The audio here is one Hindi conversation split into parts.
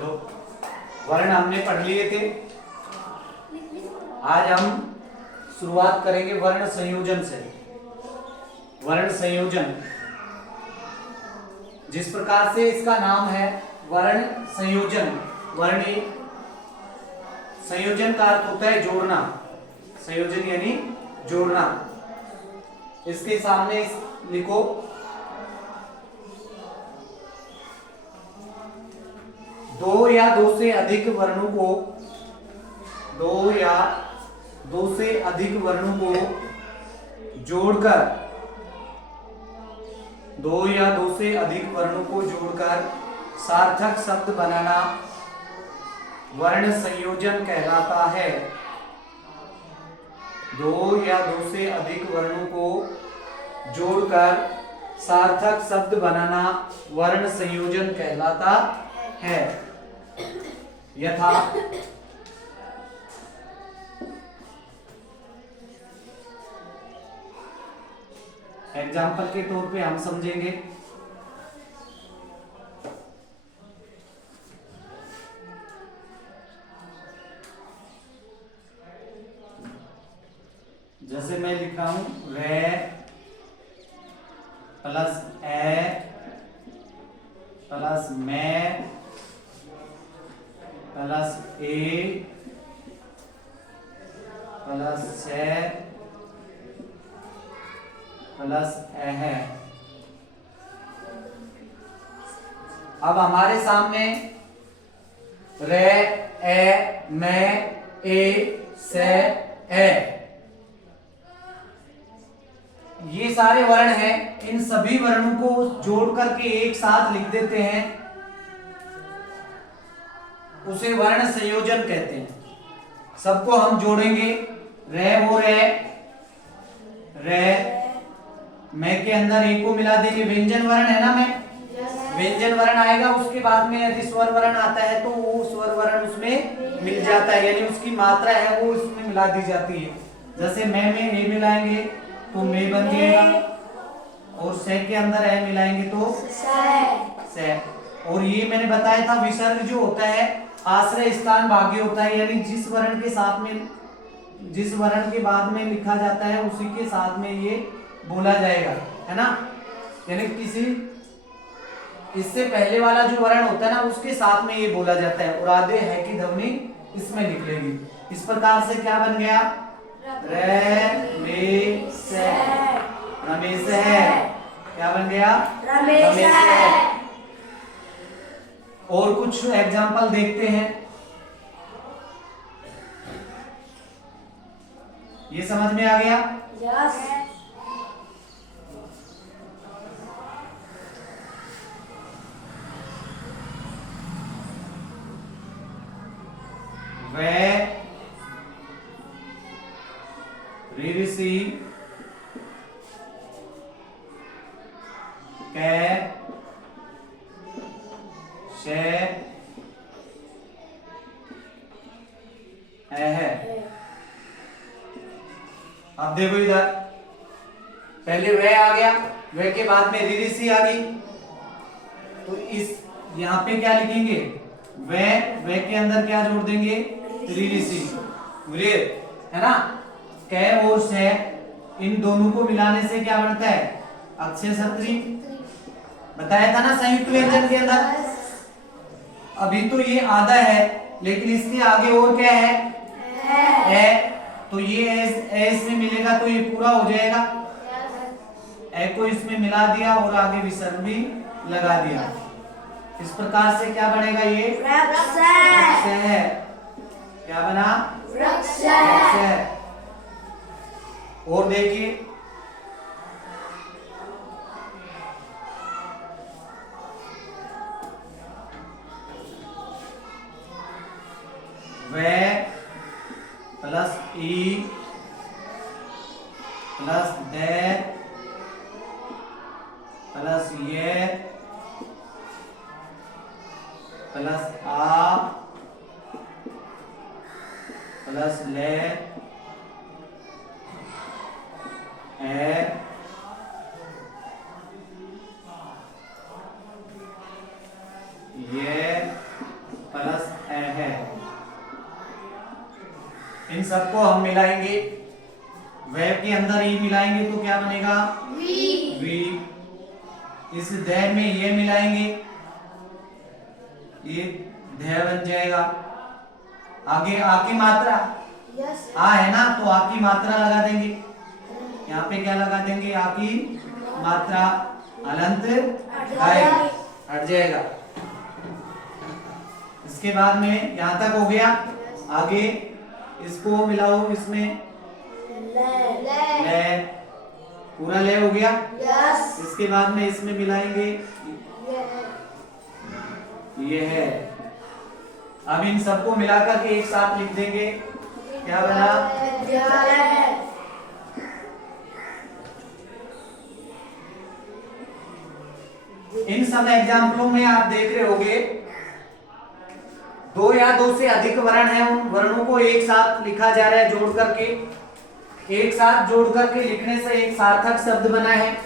चलो, वर्ण हमने पढ़ लिए थे। आज हम शुरुआत करेंगे वर्ण संयोजन से। वर्ण संयोजन, जिस प्रकार से इसका नाम है वर्ण संयोजन। वर्ण संयोजन का अर्थ होता है जोड़ना। संयोजन यानी जोड़ना। इसके सामने लिखो दो या दो से अधिक वर्णों को, दो या दो से अधिक वर्णों को जोड़कर, दो या दो से अधिक वर्णों को जोड़कर सार्थक शब्द बनाना वर्ण संयोजन कहलाता है। दो या दो से अधिक वर्णों को जोड़कर सार्थक शब्द बनाना वर्ण संयोजन कहलाता है। यथा एग्जाम्पल के तौर पे हम समझेंगे। जैसे मैं लिख रहा हूं रे प्लस ए प्लस मैं प्लस ए प्लस से प्लस ए है। अब हमारे सामने रे ए मैं ए से ए, ये सारे वर्ण हैं। इन सभी वर्णों को जोड़ करके एक साथ लिख देते हैं, उसे वर्ण संयोजन कहते हैं। सबको हम जोड़ेंगे, रे हो रे मैं के अंदर ए को मिला देंगे, व्यंजन वर्ण है ना, मैं व्यंजन वर्ण आएगा, उसके बाद में यदि स्वर वर्ण आता है तो वो स्वर वर्ण उसमें मिल जाता है, यानी उसकी मात्रा है वो उसमें मिला दी जाती है। जैसे मैं में ए मिलाएंगे तो मैं बन जाएगा, और से के अंदर ए मिलाएंगे तो से। और ये मैंने बताया था विसर्ग जो होता है आश्रय स्थान भाग्य होता है, यानी जिस वर्ण के साथ में, जिस वर्ण के बाद में लिखा जाता है उसी के साथ में ये बोला जाएगा, है ना। यानी किसी इससे पहले वाला जो वर्ण होता है ना उसके साथ में ये बोला जाता है, और आधे है की ध्वनि इसमें निकलेगी। इस प्रकार से क्या बन गया, रे मे से रमेश है। क्या बन गया, रमेश है। और कुछ एग्जाम्पल देखते हैं। ये समझ में आ गया? यस। वे ऋषि कै शे है। अब देखो इधर, पहले वे आ गया, वे के बाद में ऋषि आ गई, तो इस यहाँ पे क्या लिखेंगे, वे के अंदर क्या जोड़ देंगे, ऋषि, है ना। कै और से, इन दोनों को मिलाने से क्या बनता है, अक्षय सत्री। बताया था ना संयुक्त व्यंजन के अंदर। अभी तो ये आधा है, लेकिन इसके आगे और क्या है, तो ये ए इसमें मिलेगा तो ये पूरा हो जाएगा। ए को इसमें मिला दिया और आगे विसर्ग भी लगा दिया। इस प्रकार से क्या बनेगा, ये वृक्ष है। क्या बना, वृक्ष है। और देखिए, वे प्लस ई प्लस दे प्लस ये प्लस आ प्लस ले सबको हम मिलाएंगे, वे के अंदर ई मिलाएंगे तो क्या बनेगा वी। इस दे में ये मिलाएंगे, ये दे बन जाएगा। आगे आ की मात्रा आ है ना, तो आ की मात्रा लगा देंगे, यहाँ पे क्या लगा देंगे आ की मात्रा, हलंत हट जाएगा। इसके बाद में यहाँ तक हो गया। आगे इसको मिलाओ, इसमें ले पूरा ले हो गया। इसके बाद में इसमें मिलाएंगे ये है। अब इन सबको मिलाकर के एक साथ लिख देंगे, क्या बना इन सब एग्जाम्पलों में आप देख रहे होंगे दो या दो से अधिक वर्ण है, उन वर्णों को एक साथ लिखा जा रहा है, जोड़ करके एक साथ जोड़ करके लिखने से एक सार्थक शब्द बना है।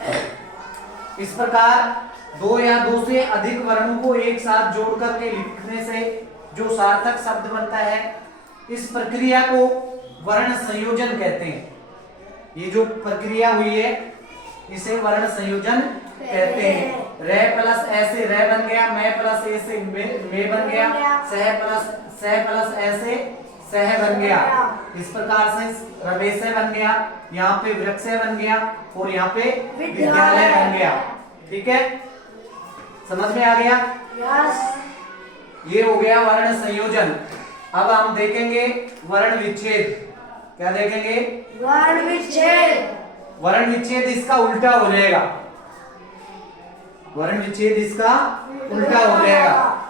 इस प्रकार दो या दो से अधिक वर्णों को एक साथ जोड़ करके लिखने से जो सार्थक शब्द बनता है, इस प्रक्रिया को वर्ण संयोजन कहते हैं। ये जो प्रक्रिया हुई है इसे वर्ण संयोजन कहते हैं। रे प्लस ए से रे बन गया, मैं प्लस ए से मे बन गया, सह प्लस ए से सह बन गया। इस प्रकार से रमेश बन गया, यहाँ पे वृक्ष बन गया और यहाँ पे विद्यालय बन गया। ठीक है, समझ में आ गया? ये हो गया वर्ण संयोजन। अब हम देखेंगे वर्ण विच्छेद। क्या देखेंगे? वर्ण विच्छेद। वर्ण विच्छेद इसका उल्टा हो जाएगा, वर्ण विच्छेद इसका उल्टा हो जाएगा।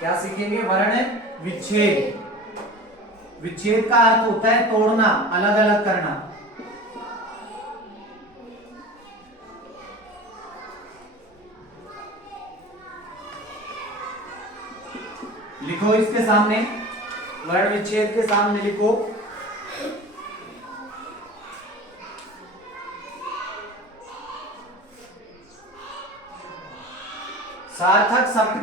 क्या सीखेंगे? वर्ण विच्छेद। विच्छेद का अर्थ होता है तोड़ना, अलग अलग करना। लिखो इसके सामने, वर्ण विच्छेद के सामने लिखो सार्थक शब्द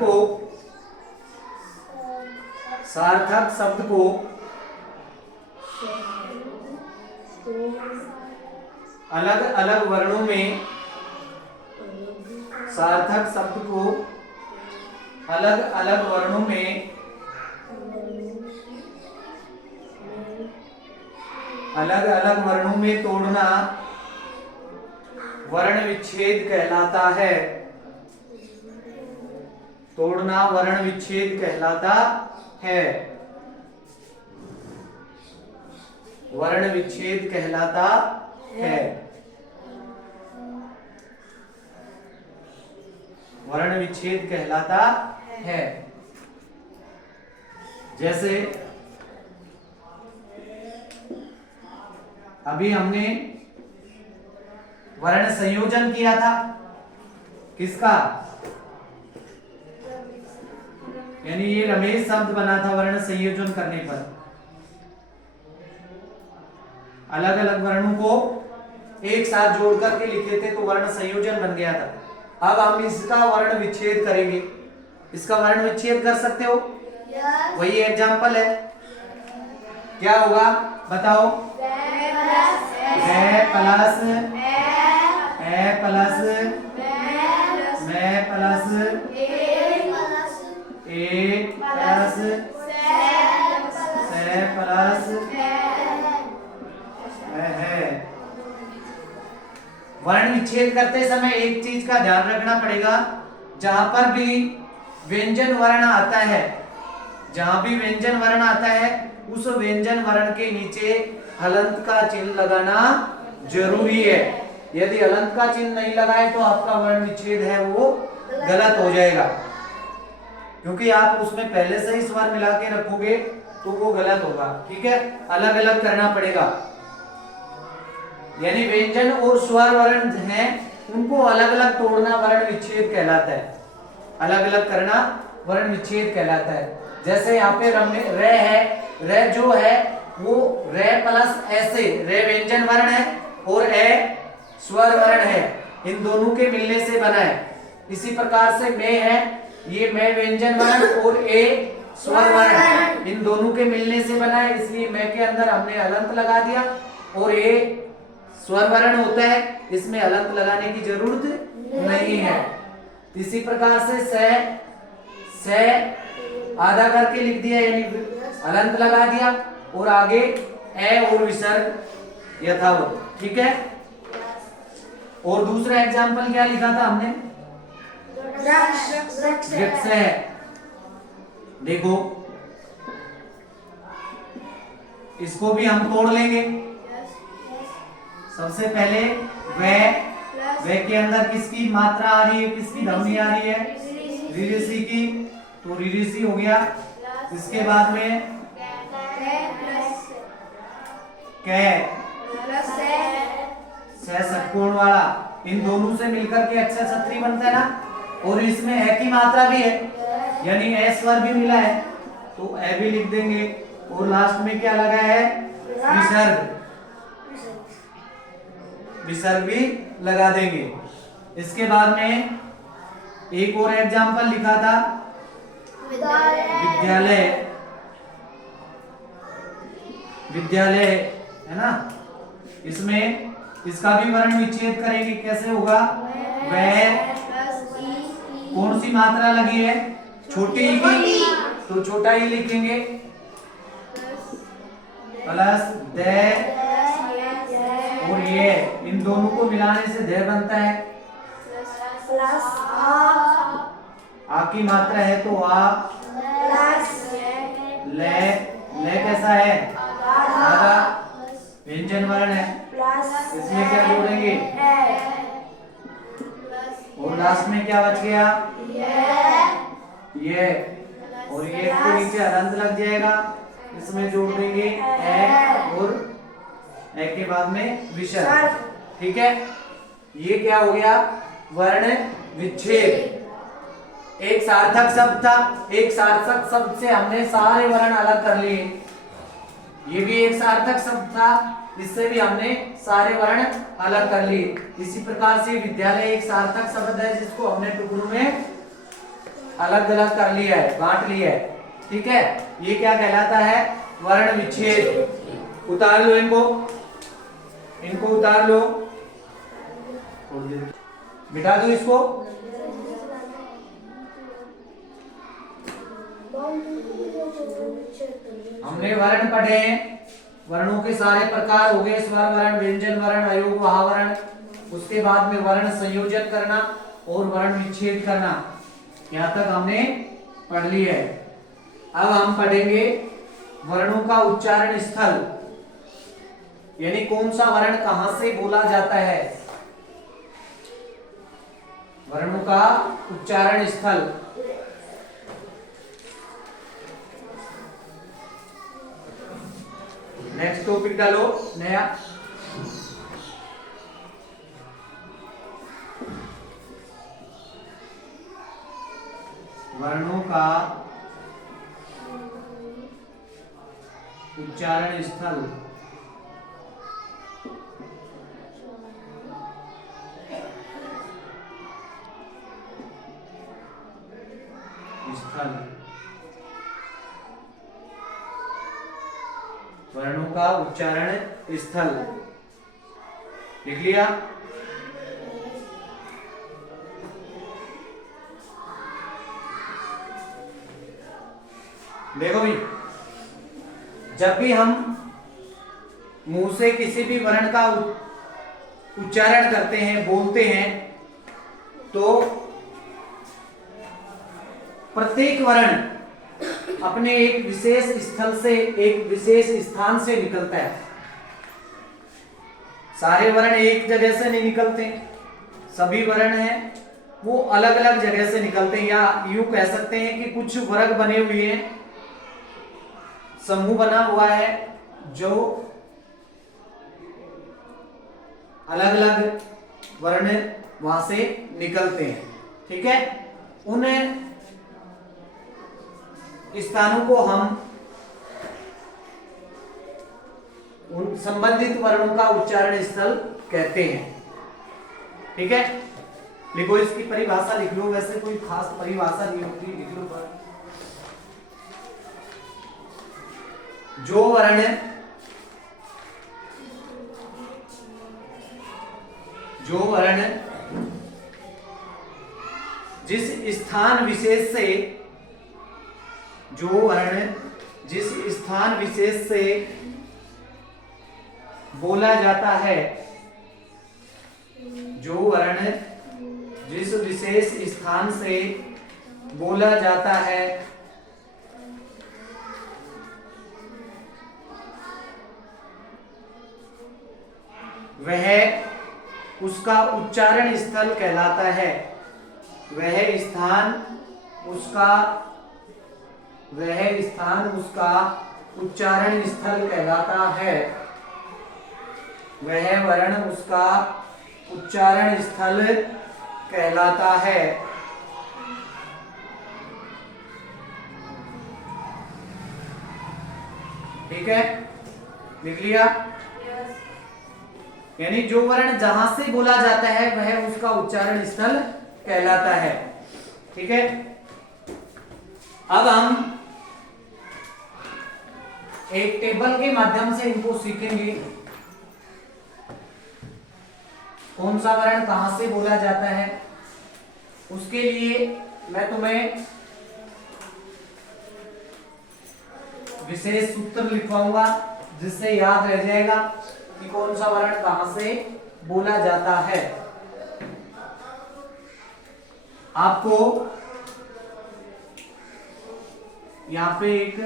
को अलग अलग वर्णों में, सार्थक शब्द को अलग अलग वर्णों में अलग अलग वर्णों में तोड़ना वर्ण विच्छेद कहलाता है। तोड़ना वर्ण विच्छेद कहलाता है, वर्ण विच्छेद कहलाता है, वर्ण विच्छेद कहलाता है। जैसे अभी हमने वर्ण संयोजन किया था, किसका? यानी ये रमेश शब्द बना था वर्ण संयोजन करने पर। अलग अलग वर्णों को एक साथ जोड़ करके लिखे थे तो वर्ण संयोजन बन गया था। अब हम इसका वर्ण विच्छेद करेंगे। इसका वर्ण विच्छेद कर सकते हो? वही एग्जाम्पल है। क्या होगा बताओ? ए प्लस ए प्लस मैं प्लस ए प्लस से प्लस है। वर्ण विच्छेद करते समय एक चीज का ध्यान रखना पड़ेगा, जहां पर भी व्यंजन वर्ण आता है, जहां भी व्यंजन वर्ण आता है उस व्यंजन वर्ण के नीचे हलंत का चिन्ह लगाना जरूरी है। यदि हलंत का चिन्ह नहीं लगाए तो आपका वर्ण विच्छेद है वो गलत हो जाएगा, क्योंकि आप उसमें पहले से ही स्वर मिला के रखोगे तो वो गलत होगा। ठीक है, अलग अलग करना पड़ेगा। यानी व्यंजन और स्वर वर्ण हैं उनको अलग अलग तोड़ना वर्ण विच्छेद कहलाता है, अलग अलग करना वर्ण विच्छेद कहलाता है। जैसे यहाँ पे रे है, रे जो है वो रे प्लस ऐसे रे व्यंजन वर्ण है और ए स्वर वर्ण है, इन दोनों के मिलने से बना है। इसी प्रकार से मैं है, ये मैं व्यंजन वर्ण और ए स्वर वर्ण, इन दोनों के मिलने से बना है, इसलिए मैं के अंदर हमने हलंत लगा दिया। और ए स्वर वर्ण होता है, इसमें हलंत लगाने की जरूरत नहीं है। इसी प्रकार से आधा करके लिख दिया, यानी हलंत लगा दिया, और आगे ए और विसर्ग यथावत। ठीक है। और दूसरा एग्जाम्पल क्या लिखा था हमने? वृक्ष है। देखो इसको भी हम तोड़ लेंगे। सबसे पहले वे के अंदर किसकी मात्रा आ रही है, किसकी ध्वनि आ रही है? ऋषि की, तो ऋषि हो गया। इसके बाद में षटकोण वाला, इन दोनों से मिलकर के अक्षर छत्री बनता है ना। और इसमें ए की मात्रा भी है, यानी ए स्वर भी मिला है, तो ए भी लिख देंगे। और लास्ट में क्या लगा है? विसर्ग, विसर्ग भी लगा देंगे। इसके बाद में एक और एग्जाम्पल लिखा था, विद्यालय। विद्यालय है ना, इसमें इसका भी वर्ण विच्छेद करेंगे। कैसे होगा? वह, कौन सी मात्रा लगी है? छोटी ई की, तो छोटा ई लिखेंगे, प्लस दे, और ये इन दोनों को मिलाने से दे बनता है। आ की मात्रा है तो आ, ले कैसा है? आधा, व्यंजन वर्ण है, इसमें क्या जोड़ेंगे? और लास्ट में क्या बच गया? ये, और ये के नीचे हलंत लग जाएगा, इसमें जोड़ देंगे ए, और ए के बाद में विसर्ग। ठीक है। ये क्या हो गया? वर्ण विच्छेद। एक सार्थक शब्द था, एक सार्थक शब्द से हमने सारे वर्ण अलग कर लिए। ये भी एक सार्थक शब्द था, इससे भी हमने सारे वर्ण अलग कर लिए। इसी प्रकार से विद्यालय एक सार्थक शब्द है, जिसको हमने टुकड़ों में अलग अलग कर लिया है, बांट लिया है। ठीक है। ये क्या कहलाता है? वर्ण विच्छेद। उतार लो इनको, इनको उतार लो, मिटा दो इसको। हमने वर्ण पढ़े हैं, वर्णों के सारे प्रकार हो गए, स्वर वर्ण, व्यंजन वर्ण, अयोग वर्ण। उसके बाद में वर्ण संयोजन करना और वर्ण विच्छेद करना, यहाँ तक हमने पढ़ लिया है। अब हम पढ़ेंगे वर्णों का उच्चारण स्थल, यानी कौन सा वर्ण कहां से बोला जाता है। वर्णों का उच्चारण स्थल। नेक्स्ट टॉपिक डालो नया। वर्णों का उच्चारण स्थल। वर्णों का उच्चारण स्थल लिख लिया। देखो भाई, जब भी हम मुंह से किसी भी वर्ण का उच्चारण करते हैं, बोलते हैं, तो प्रत्येक वर्ण अपने एक विशेष स्थल से, एक विशेष स्थान से निकलता है। सारे वर्ण एक जगह से नहीं निकलते, सभी वर्ण हैं वो अलग अलग जगह से निकलते हैं। या यूं कह सकते हैं कि कुछ वर्ग बने हुए हैं, समूह बना हुआ है, जो अलग अलग वर्ण वहां से निकलते हैं। ठीक है। उन स्थानों को हम उन संबंधित वर्णों का उच्चारण स्थल कहते हैं। ठीक है, लिखो इसकी परिभाषा लिख लो, वैसे कोई खास परिभाषा नहीं होती, लिख लो पर जो वर्ण जिस स्थान विशेष से बोला जाता है, जो वर्ण जिस विशेष स्थान से बोला जाता है वह उसका उच्चारण स्थल कहलाता है। वह स्थान उसका उच्चारण स्थल कहलाता है। वह वर्ण उसका उच्चारण स्थल कहलाता है। ठीक है, लिख लिया। यानी जो वर्ण जहां से बोला जाता है वह उसका उच्चारण स्थल कहलाता है। ठीक है, अब हम एक टेबल के माध्यम से इनको सीखेंगे, कौन सा वर्ण कहां से बोला जाता है। उसके लिए मैं तुम्हें विशेष सूत्र लिखवाऊंगा जिससे याद रह जाएगा कि कौन सा वर्ण कहां से बोला जाता है। आपको यहां पे एक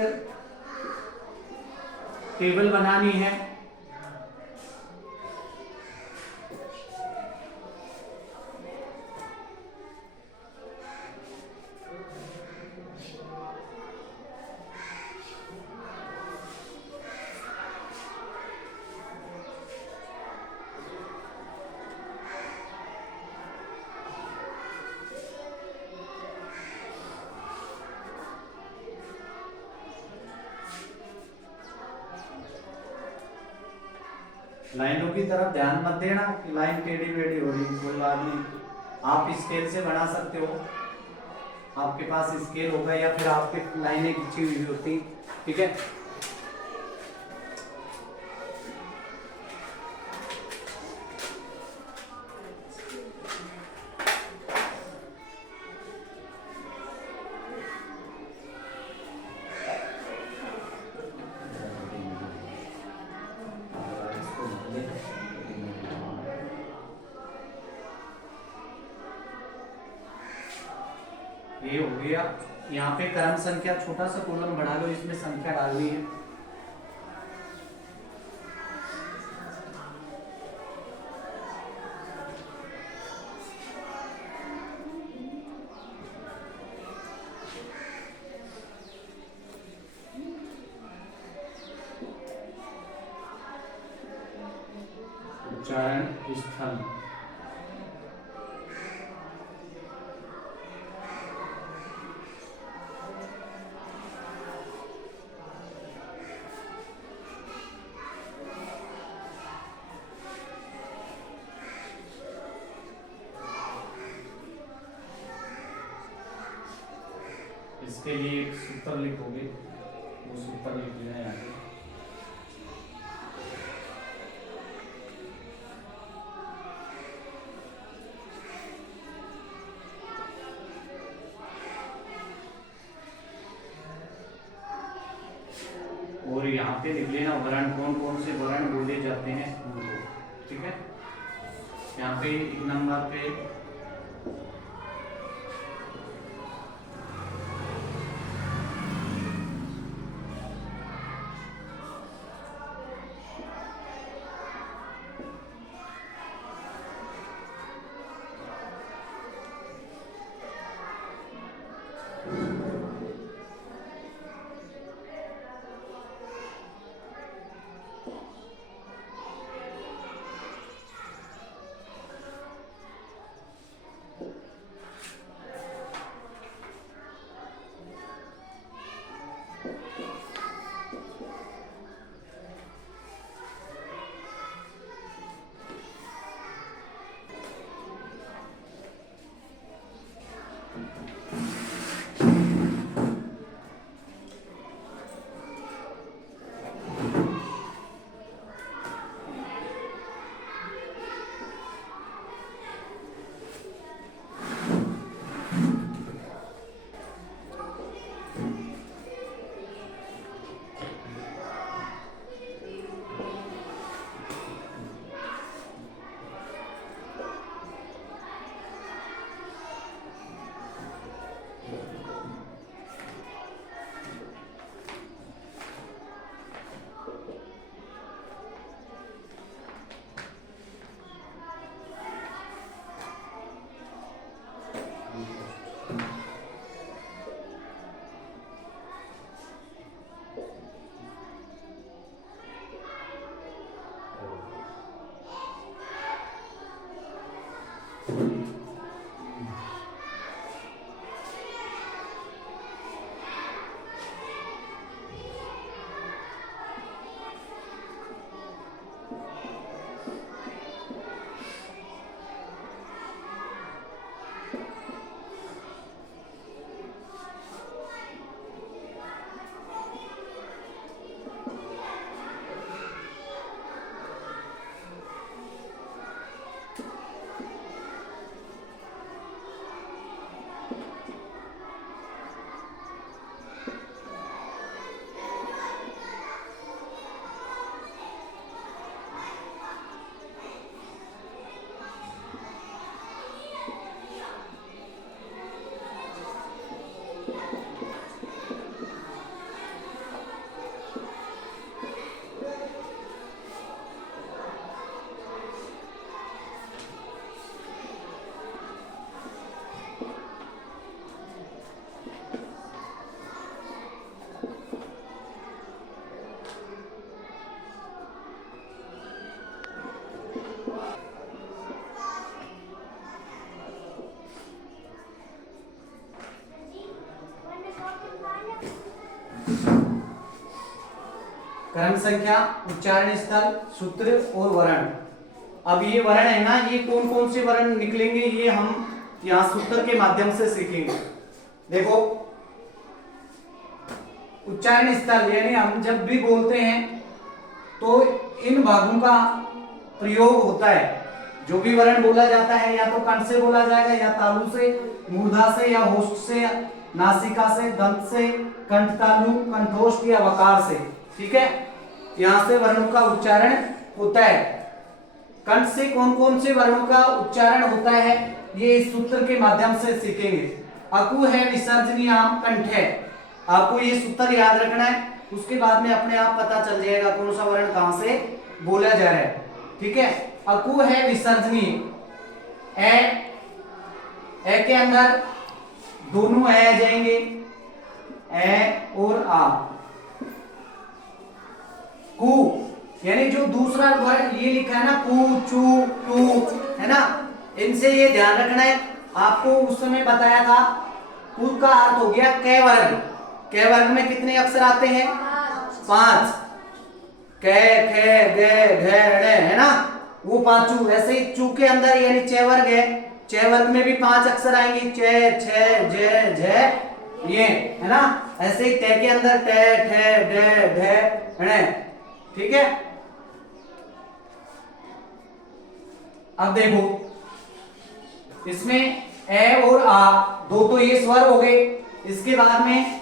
टेबल बनानी है। लाइनों की तरफ ध्यान मत देना कि लाइन टेढ़ी मेढ़ी हो रही, कोई बात नहीं, आप स्केल से बना सकते हो। आपके पास स्केल होगा या फिर आपके लाइनें खींची हुई होती। ठीक है, ये हो गया। यहाँ पे क्रम संख्या, छोटा सा कॉलम बढ़ा लो, इसमें संख्या डालनी है। उच्चारण स्थल, इसके लिए एक सूत्र लिखोगे, वो सूत्र लिख लेना यहाँ पे। और यहाँ पे लिख लेना वर्ण, कौन कौन से वर्ण बोले जाते हैं उनको। ठीक है, यहाँ पे एक नंबर पे क्रम संख्या, उच्चारण स्थल, सूत्र और वर्ण। अब ये वर्ण है ना, ये कौन कौन से वर्ण निकलेंगे ये हम यहाँ सूत्र के माध्यम से सीखेंगे। देखो, उच्चारण स्थल यानी हम जब भी बोलते हैं तो इन भागों का प्रयोग होता है। जो भी वर्ण बोला जाता है या तो कंठ से बोला जाएगा, या तालु से, मूर्धा से, या होष्ठ से, नासिका से, दंत से, कंठ तालु, कंठोष्ठ या वकार से। ठीक है, यहां से वर्णों का उच्चारण होता है। कंठ से कौन कौन से वर्णों का उच्चारण होता है ये इस सूत्र के माध्यम से सीखेंगे। अकु है विसर्जनीयाम कंठ है, आपको ये सूत्र याद रखना है। उसके बाद में अपने आप पता चल जाएगा कौन सा वर्ण कहां से बोला जा रहा है। ठीक है, अकु है विसर्जनीय, ए के अंदर दोनों ए आ जाएंगे, ए और आ। कु यानी जो दूसरा वर्ण ये लिखा है ना, कु, चू, टू, है ना, इनसे ये ध्यान रखना है। आपको उस समय बताया था कु का अर्थ हो गया कै वर्ग। कै वर्ग में कितने अक्षर आते हैं? 5। कै, खे, गे, घे, णे, है ना, वो पांचों। ऐसे ही चू के अंदर यानी चे वर्ग है, चे वर्ग में भी 5 अक्षर आएंगे, चे, छे, जे, झे, ये, है ना। ऐसे ही ते के अंदर टे, ठे, डे, ढे, णे। ठीक है, अब देखो इसमें ए और आ दो तो ये स्वर हो गए। इसके बाद में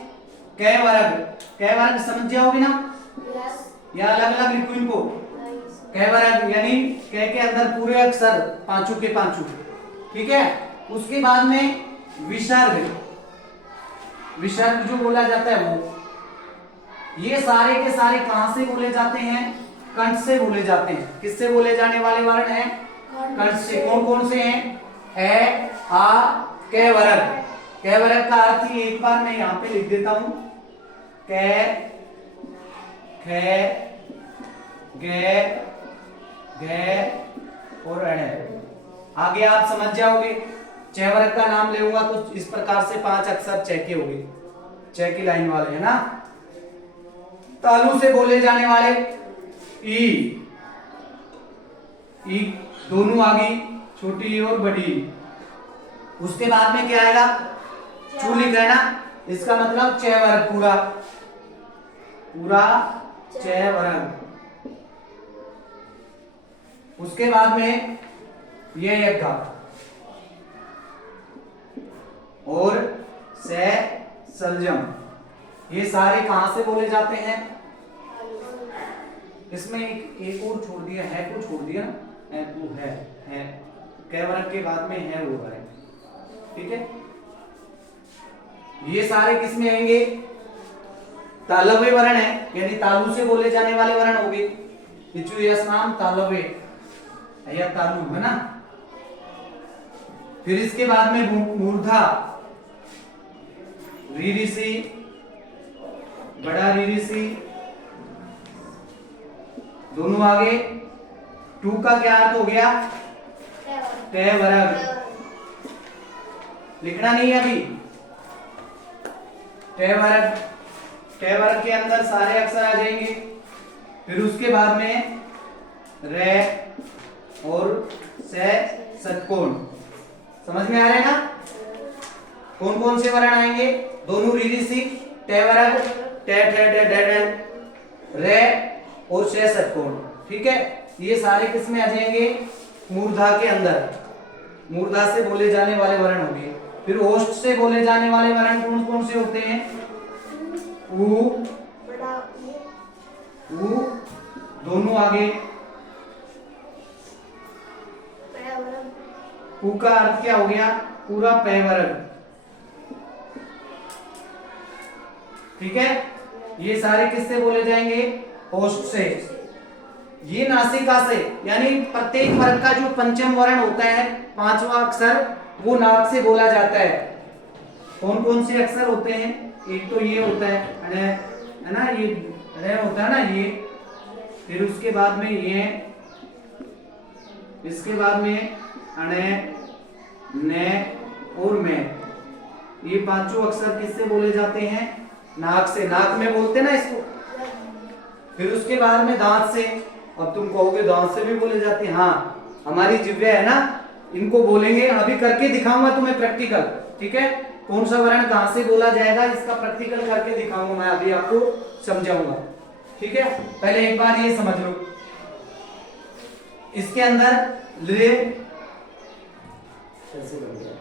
कै वर्ग, कै वर्ग समझ जाओगे ना, या अलग अलग लिखो इनको। कै वर्ग यानी कै के अंदर पूरे अक्षर पांचों के पांचों। ठीक है, उसके बाद में विसर्ग, विसर्ग जो बोला जाता है वो, ये सारे के सारे कहां से बोले जाते हैं? कंठ से बोले जाते हैं। किससे बोले जाने वाले वर्ण हैं? कंठ से। कौन कौन से हैं? ए, आ, कै वर्ग। कै वर्ग का अर्थ ही एक बार मैं यहां पे लिख देता हूं, कै, खे, गे, घे और अणे। आगे आप समझ जाओगे। च वर्ग का नाम लेऊंगा तो इस प्रकार से 5 अक्षर च के होंगे, च की लाइन वाले, है ना। तालु से बोले जाने वाले ई, ई दोनों आ गई, छोटी और बड़ी। उसके बाद में क्या आएगा? चू लिखा है ना, इसका मतलब च वर्ग, पूरा पूरा च वर्ग। उसके बाद में ये एक और से सलजम, ये सारे कहां से बोले जाते हैं? इसमें एक और छोड़ दिया है, को छोड़ दिया, है कै वर्ग के बाद में है वो है। ठीक है, ये सारे किसमें आएंगे? तालव्य वर्ण है, यानी तालु से बोले जाने वाले वर्ण हो गए। इचु यस नाम तालव्य या तालु, है ना। फिर इसके बाद में मूर्धा, री ऋषि, बड़ा री ऋषि, दोनों आगे। टू का क्या अर्थ हो गया? टे वर्ग। लिखना नहीं है अभी। टे वर्ग, टे वर्ग के अंदर सारे अक्षर आ जाएंगे। फिर उसके बाद में रे और से षटकोण। समझ में आ रहा है ना? कौन कौन से वर्ण आएंगे? दोनों री ऋषि, टे वर्ग, टे ठे डे डे डे, रे और से षटकोण। ठीक है, ये सारे किस में आ जाएंगे? मूर्धा के अंदर। मूर्धा से बोले जाने वाले वर्ण होंगे। फिर ओष्ठ से बोले जाने वाले वर्ण कौन कौन से होते हैं? उ, दोनों आगे। उ का अर्थ क्या हो गया? पूरा पै वर्ग। ठीक है, ये सारे किससे बोले जाएंगे? ओष्ठ से। ये नासिका से, यानी प्रत्येक वर्ग का जो पंचम वर्ण होता है, 5वां अक्षर, वो नाक से बोला जाता है। कौन कौन से अक्षर होते हैं? एक तो ये होता है ना, ये रे होता है ना ये। फिर उसके बाद में ये, इसके बाद में अणे, ने और में। ये पांचों अक्षर किससे बोले जाते हैं? नाक से, नाक में बोलते ना इसको। फिर उसके बाद में दांत से। अब तुम कहोगे दांत से भी बोले जाते हैं, हाँ हमारी जिह्वा है ना, इनको बोलेंगे। अभी करके दिखाऊंगा तुम्हें प्रैक्टिकल, ठीक है। कौन सा वर्ण कहां से बोला जाएगा इसका प्रैक्टिकल करके दिखाऊंगा मैं, अभी आपको समझाऊंगा, ठीक है। पहले एक बार ये समझ लो, इसके अंदर ले कैसे बन गया,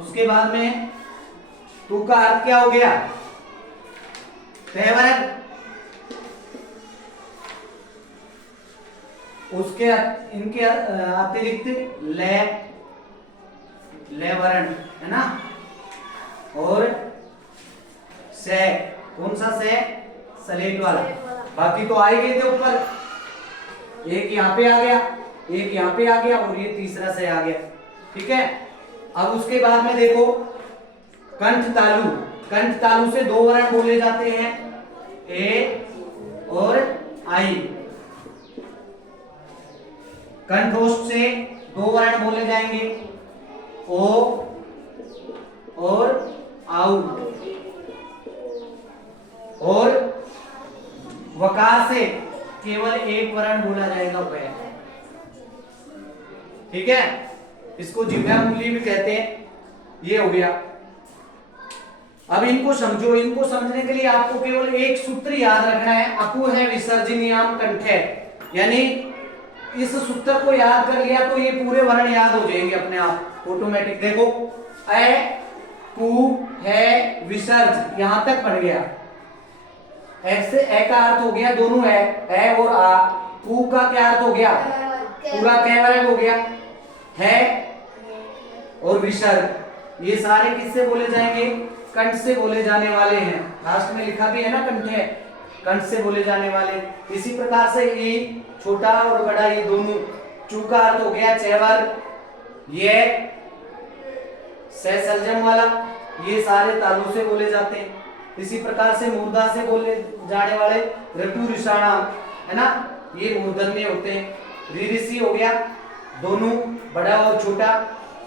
उसके बाद में तू का अर्थ क्या हो गया, तय। उसके इनके अतिरिक्त ले वर्ण है ना, और से, कौन सा से, सलेट वाला। बाकी तो आ ही गए थे ऊपर, एक यहाँ पे आ गया, एक यहाँ पे आ गया, और ये तीसरा से आ गया, ठीक है। अब उसके बाद में देखो कंठ तालु। कंठ तालु से दो वर्ण बोले जाते हैं, ए और आई। कंठोष्ठ से दो वर्ण बोले जाएंगे, ओ और आउ। और वकार से केवल एक वर्ण बोला जाएगा, वह, ठीक है। इसको जिह्वांगुली भी कहते हैं। ये हो गया। अब इनको समझो। इनको समझने के लिए आपको केवल एक सूत्र याद रखना है, अपु है विसर्जनीयाम कंठे। यानी इस सूत्र को याद कर लिया तो ये पूरे वर्ण याद हो जाएंगे अपने आप, ऑटोमेटिक। देखो ए, पु, है, विसर्ज, यहां तक पढ़ गया। ए से ए का अर्थ हो गया दोनों है, ए और आ। पु का क्या अर्थ हो गया, पूरा कैवर्ण हो गया, है और विसर्ग। ये सारे किससे बोले जाएंगे, कंठ से बोले जाने वाले हैं। लास्ट में लिखा भी है ना कंठ है, कंठ से बोले जाने वाले। इसी प्रकार से ये छोटा और बड़ा, ये दोनों। चू का अर्थ हो गया चैवर, ये सलजम वाला, ये सारे तालु से बोले जाते हैं। इसी प्रकार से मूर्धा से बोले जाने वाले ऋतु ऋषाणा है ना, ये मूर्धन्य होते हैं। ऋषि हो गया दोनों, बड़ा और छोटा।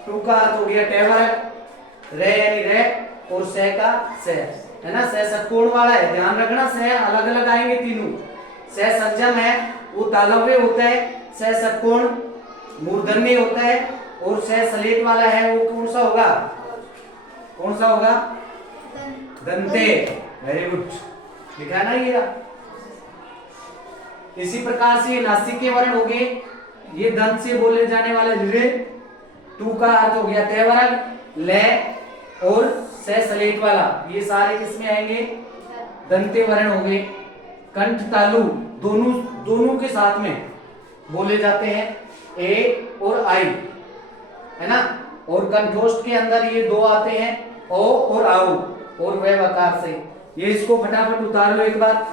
टू का अर्थ हो गया टेवर, रे यानी रे, और से का से है ना। से षटकोण वाला है, ध्यान रखना। से अलग अलग आएंगे तीनों। से संजम है, वो तालव्य होता है। से षटकोण मूर्धन्य होता है, और से सलेट वाला है, वो कौन सा होगा, कौन सा होगा, दंते। वेरी गुड, लिखा है ना ये। इसी प्रकार से नासिक के वर्ण हो गए, ये दंत से बोले जाने वाले रे। टू का अर्थ हो गया तेवरग, ले और से सलेट वाला, ये सारे किसमें आएंगे, दंते वर्ण हो गए। कंठ तालु दोनों दोनों के साथ में बोले जाते हैं, ए और आई है ना। और कंठोष्ठ के अंदर ये दो आते हैं, ओ और आउ, और वह वकार से। ये इसको फटाफट उतार लो एक बार।